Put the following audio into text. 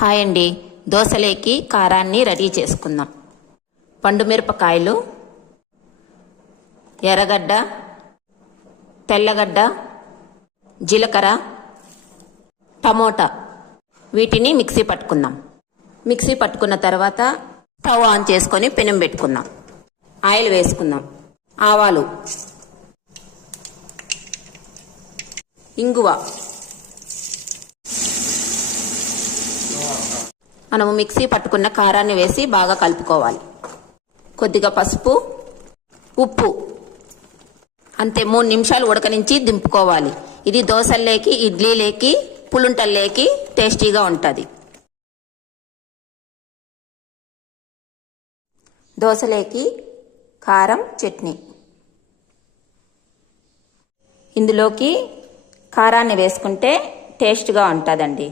Hi అండి. దోసలేకి కారాన్ని ready చేసుకుందాం. పండు మిరపకాయలు, ఎర్రగడ్డ, తెల్లగడ్డ, జీలకర్ర, టమోటా వీటిని మిక్సీ పట్టుకుందాం. మిక్సీ పట్టుకున్న తర్వాత స్టవ్ ఆన్ చేసుకొని పెనం పెట్టుకుందాం. ఆయిల్ వేసుకుందాం. ఆవాలు, ఇంగువ, మనము మిక్సీ పట్టుకున్న కారాన్ని వేసి బాగా కలుపుకోవాలి. కొద్దిగా పసుపు, ఉప్పు, అంతే 3 నిమిషాలు ఉడకనించి దింపుకోవాలి. ఇది దోసల్లోకి, ఇడ్లీలోకి, పులుంటల్లోకి టేస్టీగా ఉంటుంది. దోసలోకి కారం చట్నీ. ఇందులోకి కారాన్ని వేసుకుంటే టేస్ట్గా ఉంటుందండి.